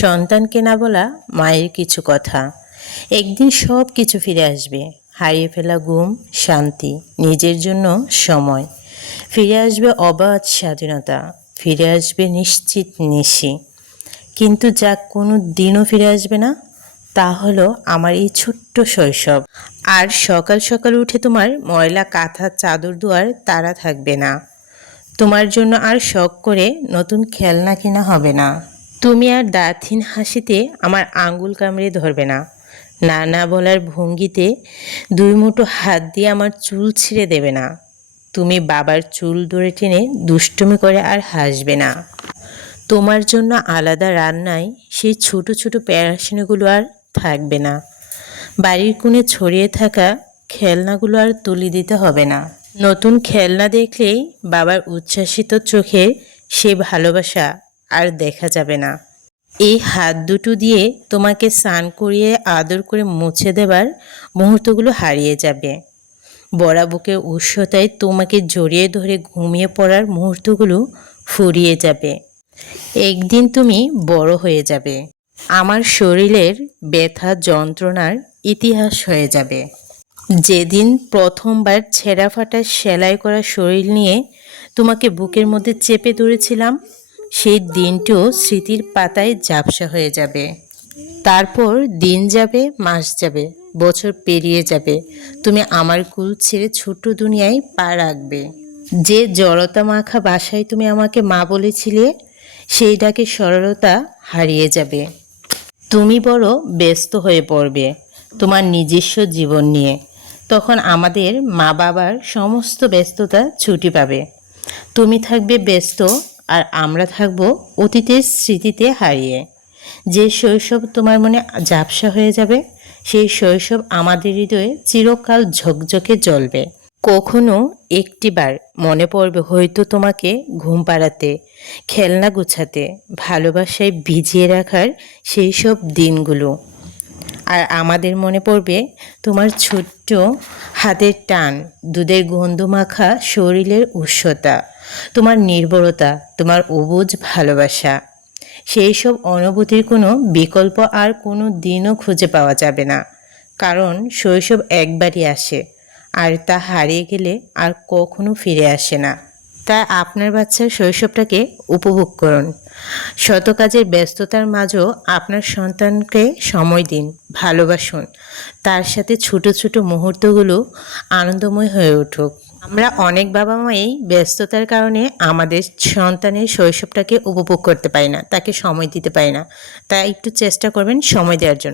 সন্তানকে না বলা মায়ের কিছু কথা। একদিন সব কিছু ফিরে আসবে। হারিয়ে ফেলা ঘুম, শান্তি, নিজের জন্য সময়। ফিরে আসবে অবাধ স্বাধীনতা, ফিরে আসবে নিশ্চিত নিশি। কিন্তু যা কোনো দিনও ফিরে আসবে না, তা হলো আমার এই ছোট্ট শৈশব। আর সকাল সকাল উঠে তোমার ময়লা কাঁথা চাদর ধোয়ার তাড়া থাকবে না। তোমার জন্য আর শখ করে নতুন খেলনা কেনা হবে না। তুমি আর দাঁতহীন হাসিতে আমার আঙ্গুল কামড়ে ধরবে না। না না বলার ভঙ্গিতে দুই মুঠো হাত দিয়ে আমার চুল ছিঁড়ে দেবে না। তুমি বাবার চুল ধরে টেনে দুষ্টুমি করে আর হাসবে না। তোমার জন্য আলাদা রান্নায় সেই ছোট ছোট প্যারাশানিগুলো আর থাকবে না। বাড়ির কোণে ছড়িয়ে থাকা খেলনাগুলো আর তুলে দিতে হবে না। নতুন খেলনা দেখলেই বাবার উচ্ছ্বাসিত চোখে সে ভালোবাসা আর দেখা যাবে না। এই হাত দুটো দিয়ে তোমাকে স্নান করিয়ে আদর করে মুছে দেবার মুহূর্তগুলো হারিয়ে যাবে। বড়া বুকের উষ্ণতায় তোমাকে জড়িয়ে ধরে ঘুমিয়ে পড়ার মুহূর্তগুলো ফুরিয়ে যাবে। একদিন তুমি বড় হয়ে যাবে। আমার শরীরের ব্যথা যন্ত্রণার ইতিহাস হয়ে যাবে। যেদিন প্রথমবার ছেঁড়া ফাটা সেলাই করা শরীর নিয়ে তোমাকে বুকের মধ্যে চেপে ধরেছিলাম, সেই দিনটিও স্মৃতির পাতায় ঝাপসা হয়ে যাবে। তারপর দিন যাবে, মাস যাবে, বছর পেরিয়ে যাবে। তুমি আমার কুল ছেড়ে ছোট্ট দুনিয়ায় পা রাখবে। যে জড়তা মাখা বাসায় তুমি আমাকে মা বলেছিলে, সেই ডাকে সরলতা হারিয়ে যাবে। তুমি বড় ব্যস্ত হয়ে পড়বে তোমার নিজস্ব জীবন নিয়ে। তখন আমাদের মা বাবার সমস্ত ব্যস্ততা ছুটি পাবে। তুমি থাকবে ব্যস্ত আর আমরা থাকব অতীতের স্মৃতিতে হারিয়ে। যে শৈশব তোমার মনে ঝাপসা হয়ে যাবে, সেই শৈশব আমাদের হৃদয়ে চিরকাল ঝকঝকে জ্বলবে। কখনো একটিবার মনে পড়বে হয়তো তোমাকে ঘুম পাড়াতে, খেলনা গুছাতে, ভালোবাসায় ভিজিয়ে রাখার সেই সব দিনগুলো। আর আমাদের মনে পড়বে তোমার ছোট্ট হাতের টান, দুধের গন্ধ মাখা শরীরের উষ্ণতা, তোমার নির্ভরতা, তোমার অবুঝ ভালোবাসা। সেই সব অনুভূতির কোনো বিকল্প আর কোনো দিনও খুঁজে পাওয়া যাবে না। কারণ শৈশব একবারই আসে, আর তা হারিয়ে গেলে আর কখনো ফিরে আসে না। তাই আপনার বাচ্চার শৈশবটাকে উপভোগ করুন। শত কাজের ব্যস্ততার মাঝেও আপনার সন্তানকে সময় দিন, ভালোবাসুন। তার সাথে ছোট ছোট মুহূর্তগুলো আনন্দময় হয়ে উঠুক। আমরা অনেক বাবা মাই ব্যস্ততার কারণে আমাদের সন্তানের শৈশবটাকে উপভোগ করতে পারি না, তাকে সময় দিতে পারি না। তাই একটু চেষ্টা করবেন সময় দেওয়ার জন্য।